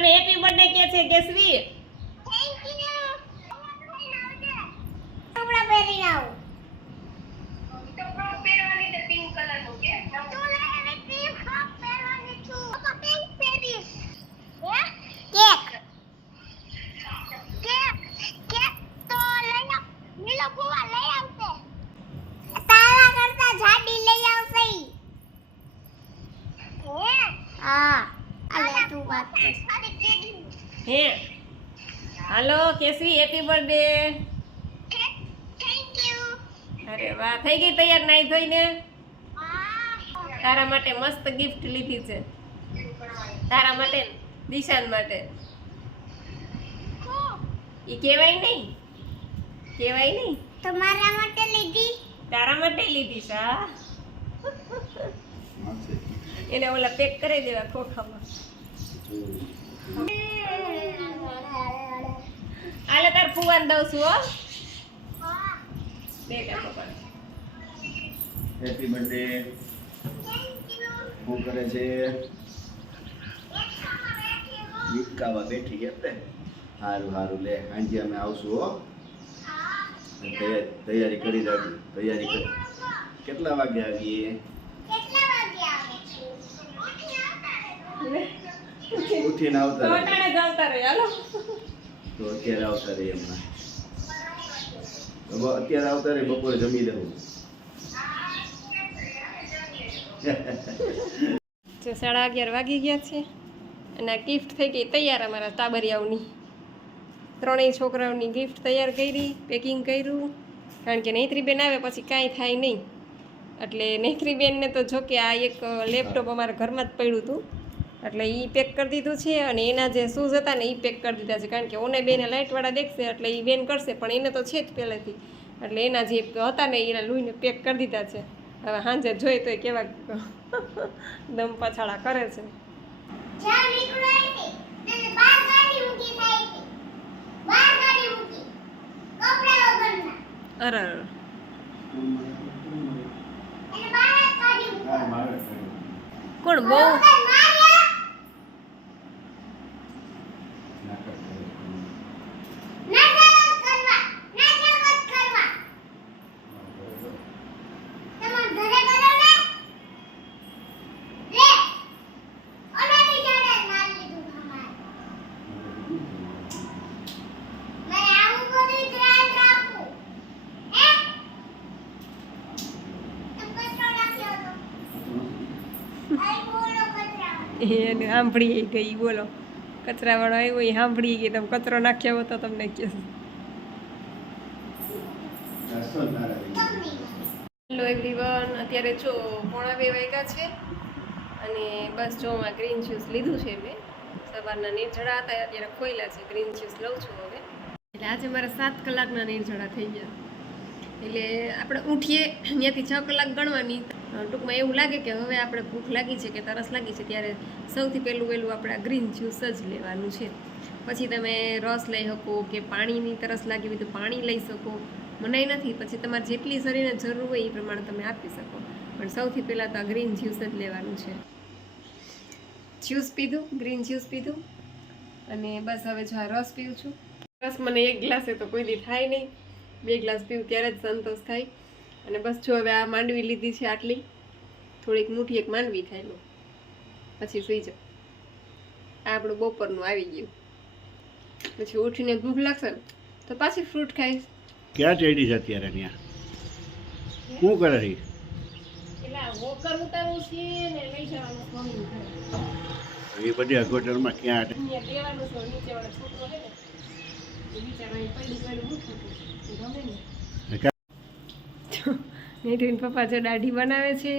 તને happy birthday કે છે કેસવી કપડાં પહેરીને આવું. કેક. કેક કેક તો લઈ આવ. નીલો ફુવા લઈ આવશે તારા કરતા જાડી લઈ આવશે ઈ. હા. અલે તું વાત કર. હે. Hello Keshvi happy birthday thank અરે વાહ થઈ ગઈ તૈયાર નાઈ ધોઈને? તારા માટે મસ્ત ગિફ્ટ લીધી છે. તારા માટે દિશાન માટે. ઈ કહેવાય નહીં? કહેવાય નહીં? તમારા માટે લીધી. તારા માટે લીધી છે એને ઓલા પેક કરી દેવા ખોખામાં. આલે તાર ફુવાન દઉં છું હો. બે હેપી બર્થડે શું કરે છે? વિકાવા બેઠી ગયા તે સારું સારું લે સાંજે અમે આવશું હો. તૈયારી તૈયારી કરી રાખી તૈયારી કરી. કેટલા વાગે આવીએ? કેટલા વાગે આવે ઉઠીને આવતા રહે. આવતા રહે હાલો. તો અત્યારે આવતા રહે એમના અત્યારે આવતા રહે, બપોરે જમી લેવું. જો સાડા અગિયાર વાગી ગયા છે અને આ ગિફ્ટ થઈ ગઈ તૈયાર અમારા તાબરિયાઓની. ત્રણેય છોકરાઓની ગિફ્ટ તૈયાર કરી પેકિંગ કર્યું. કારણ કે નૈત્રીબેન આવે પછી કાંઈ થાય નહીં. એટલે નૈત્રીબેનને તો જો કે આ એક લેપટોપ અમારા ઘરમાં જ પડ્યું હતું. એટલે એ પેક કરી દીધું છે અને એના જે શૂઝ હતા ને એ પેક કરી દીધા છે. કારણ કે ઓને બેને લાઇટવાળા દેખશે એટલે એ બેન કરશે પણ એને તો છે જ પહેલેથી. એટલે એના જે હતા ને એના લૂઈને પેક કરી દીધા છે. હવે સાંજે જોઈ તો એ કેવા દમ પછાડા કરે છે. જ્યાં નીકળાય છે તેને બાર ગાડી ઊભી થાય છે બાર ગાડી ઊભી કપડા વગરના અરે એને બાર જ ગાડી ઊભી હા મારે કોણ બહુ વગર માર્યા નજર કરવા નજર કરવા તમાર ઘરે કરો ને લે ઓલાની જોડે ના લીધું અમારે મને આવું બધું ધ્યાન રાખવું હે તમે કચરો નાખ્યો હતો આઈ બોલો કચરા એને સાંભળી ગઈ, બોલો. કચરાવાળો આવ્યો, એ સાંભળી ગઈ. તમે કચરો નાખ્યો હોય તો તમને કહે હેલો એવરીવન અત્યારે જો પોણા બે વાગ્યા છે અને બસ જો આ ગ્રીન જ્યુસ લીધું છે મેં સવારના નિર્જળા હતા, અત્યારે ખોયલા છે. ગ્રીન જ્યુસ લઉં છું હવે. એટલે આજે મારા સાત કલાકના નિર્જળા થઈ ગયા. એટલે આપણે ઉઠીએ ત્યાંથી છ કલાક ગણવાની. ટૂંકમાં એવું લાગે કે હવે આપણે ભૂખ લાગી છે કે તરસ લાગી છે ત્યારે સૌથી પહેલું વહેલું આપણે ગ્રીન જ્યુસ જ લેવાનું છે. પછી તમે રસ લઈ શકો કે પાણીની તરસ લાગી હોય તો પાણી લઈ શકો. મનાઈ નથી, પછી તમારે જેટલી શરીરને જરૂર હોય એ પ્રમાણે તમે આપી શકો. પણ સૌથી પહેલાં તો આ ગ્રીન જ્યુસ જ લેવાનું છે. જ્યુસ પીધું, ગ્રીન જ્યુસ પીધું. અને બસ હવે જો આ રસ પીવું છું. રસ મને એક ગ્લાસે તો કોઈ દી થાય નહીં. બે ગ્લાસ પીવું ત્યારે જ સંતોષ થાય. અને બસ જો હવે આ માંડવી લીધી છે આટલી થોડીક મુઠ્ઠી એક માંડવી ખાઈ લો. પછી સુઈ જાઓ. આ આપણું બપોરનું આવી ગયું. પછી ઉઠીને ભૂખ લાગશે ને તો પાછી ફ્રૂટ ખાઈશ. ક્યાં ચડી છે અત્યારે ત્યાં શું કરે છે? એટલે આ વોકર ઉતારવું છે ને લઈ જવાનું મમ્મી ઘરે. એ બધી અગોચરમાં ક્યાં અહીંયા દેવાનું છે નીચે વાળો છોકરો છે ને એ બિચારો અહીં પડી ગયેલું મૂકતું હતું. એ ગમે ને નીતિન પપ્પા જો દાઢી બનાવે છે.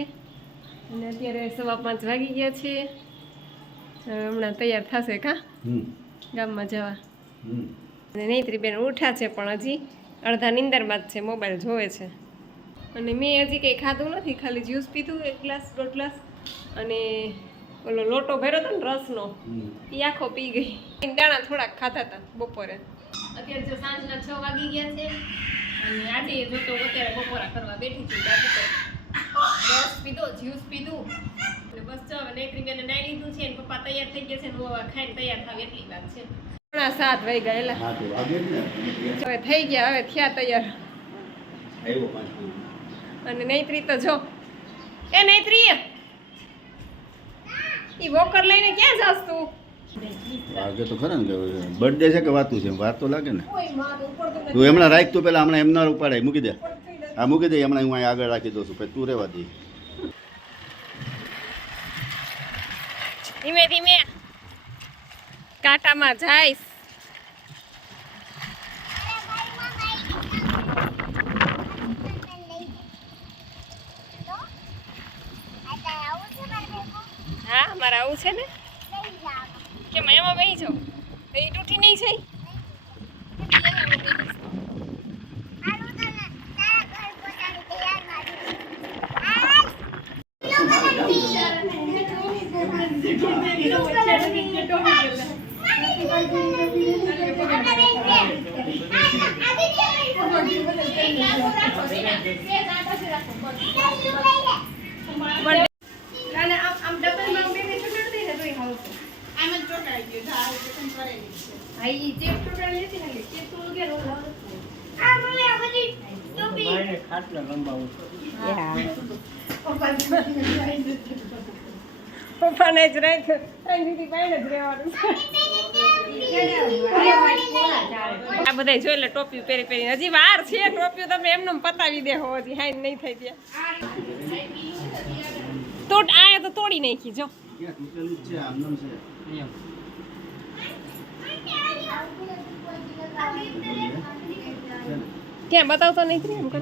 અને અત્યારે સવા પાંચ વાગી ગયા છે. હમણાં તૈયાર થશે કા? ગામમાં જવા. અને અને નૈત્રીબેન ઉઠ્યા છે પણ હજી અડધા નિંદરમાં જ છે મોબાઈલ જોવે છે. અને મેં હજી કંઈ ખાધું નથી ખાલી જ્યુસ પીધું એક ગ્લાસ દોઢ ગ્લાસ. અને ઓલો લોટો ભર્યો હતો ને રસનો એ આખો પી ગઈ. દાણા થોડાક ખાતા હતા બપોરે. અત્યારે જો સાંજના છ વાગી ગયા છે. અને આજે જો તો અત્યારે બપોરા કરવા બેઠી છું બાકી તો. રસ પીધો જ્યુસ પીધું. અને બસ જો હવે નેત્રી બેને નાઈ લીધું છે પપ્પા તૈયાર થઈ ગયા છે હું હવે ખાઈને તૈયાર થાવ એટલી વાત છે. સાત વાગે જ ને. હવે થઈ ગયા હવે થયા તૈયાર. અને નૈત્રી તો જો. એ નૈત્રી ઈ વોકર લઈને ક્યાં જાસ તું? વાગે તો ખરા ને બર્થડે છે કે વાતું છે? વાત તો લાગે ને. તો તો તું હમણાં રાખ તું પેલા હમણાં એમના ઉપાડાય મૂકી દે. આ મૂકી દે હમણાં હું અહીં આગળ રાખી દઉં છું. પછી તું રહેવા દે. ધીમે ધીમે. કાંટામાં જઈશ. હા મારે આવું છે ને? કેમ એમાં બેસી જાઉં તો એ તૂટી નહીં જાય અને આમ આમ ડબલમાં બે બે ચોટાડી દઈને તોય હાલશે હા ઈ ચેપ ચોટાડી લેતી ને ચેપ તો કે રોલ પપ્પાને જ રાખ્યું. ત્રણ સુધી બાઈને જ રહેવાનું. આ બધા જોઈ લે ટોપી પહેરી પહેરી હજી વાર છે ટોપીઓ તમે એમને પતાવી દે હો હજી હાઈ નહીં થઈ ત્યાં. તોડ આ તો તોડી નાખી જો. ક્યાં બતાવતો નહીં એમ કર.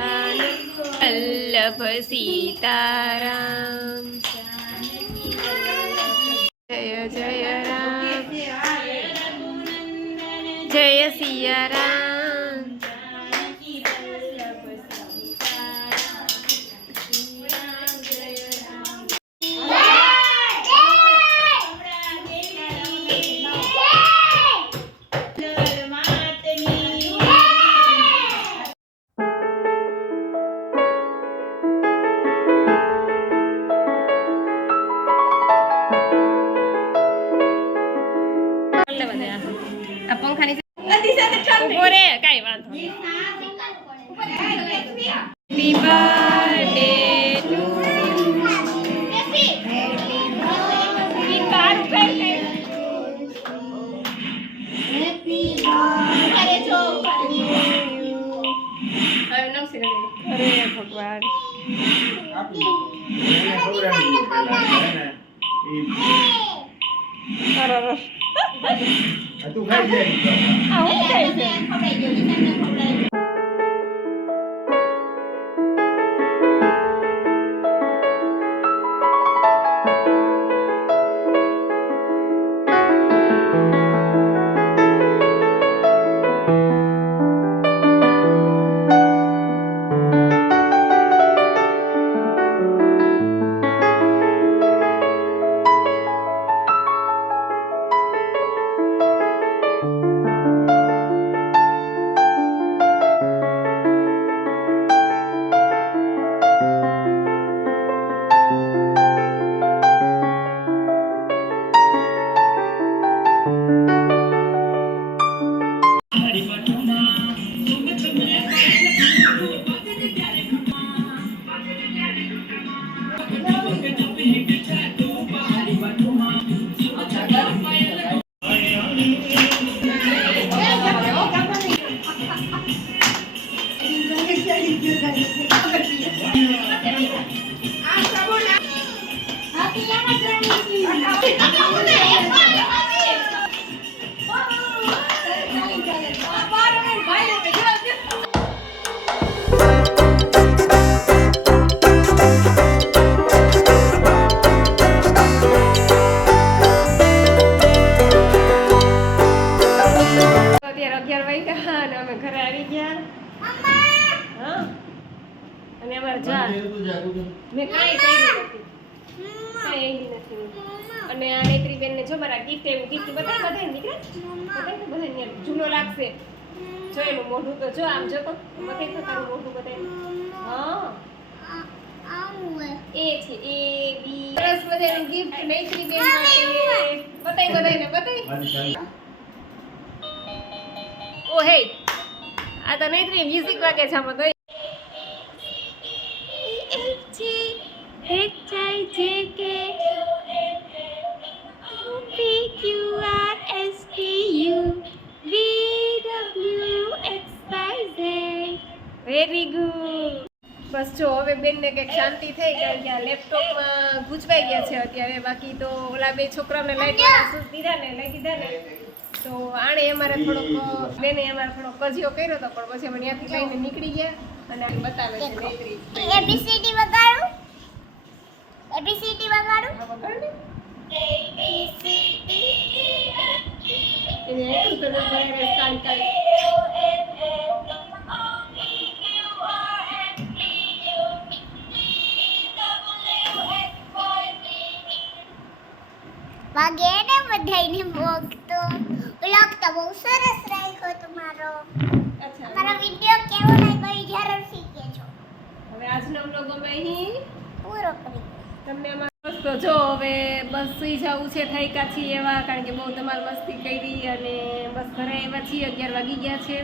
વલ્લભ સીતારામ જય જય રામ જય સિયા Ram Happy birthday to you. Happy. Happy birthday to you. Happy birthday to you. Happy birthday to રે કાંઈ વાંધો નહીં Happy birthday to ઈ તારું કઈ કઈ. હવે નમસ્તે કરી દે. અરે ભગવાન અરર. તું ખાઈ જાય આ હું થાય છે વાર અને આ નેત્રી બેનને જો મારા ગિફ્ટ એવું ગિફ્ટ બતાય બધાય દીકરા બધાય ને જૂનો લાગશે. જો એનું મોઢું તો જો આમ જો તો. મતે તો તારું મોઢું બતાય હા. એ છે. એ બી. સરસ મજાનું ગિફ્ટ નેત્રી બેન માટે બતાય ને બતાય ઓ હે આ તો નૈત્રી મ્યુઝિક વાગે છે આમાં તો. બેનને કંઈક શાંતિ થઈ કારણ કે આ લેપટોપમાં ગૂંચવાઈ ગયા છે અત્યારે. બાકી તો ઓલા બે છોકરાઓને લઈ ગયા શૂઝ દીધા ને લઈ દીધા ને. તો આણે અમારે થોડોક બેને અમારે થોડોક કજિયો કર્યો હતો પણ પછી અમે ત્યાંથી લઈને નીકળી ગયા અને આ બતાવે છે નેત્રી એબીસીડી વગાડું? એબીસીડી વગાડું આ વગાડ? ને. એને એટલું તો કાલ ભરાય તમને અમારા જો હવે બસ સુઈ જવું છે થાયકા છીએ એવા કારણ કે બહુ તમારે મસ્તી કરી અને બસ ઘરે આવ્યા છીએ અગિયાર વાગી ગયા છે.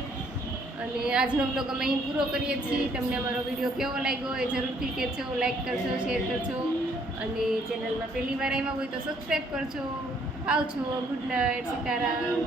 અને આજનો બ્લોગ અમે અહીં પૂરો કરીએ છીએ. તમને અમારો વીડિયો કેવો લાગ્યો એ જરૂરથી કહેજો લાઈક કરજો શેર કરજો. અને ચેનલમાં પહેલી વાર આવ્યા હોય તો સબસ્ક્રાઈબ કરજો. આવજો ગુડ નાઇટ સીતારામ.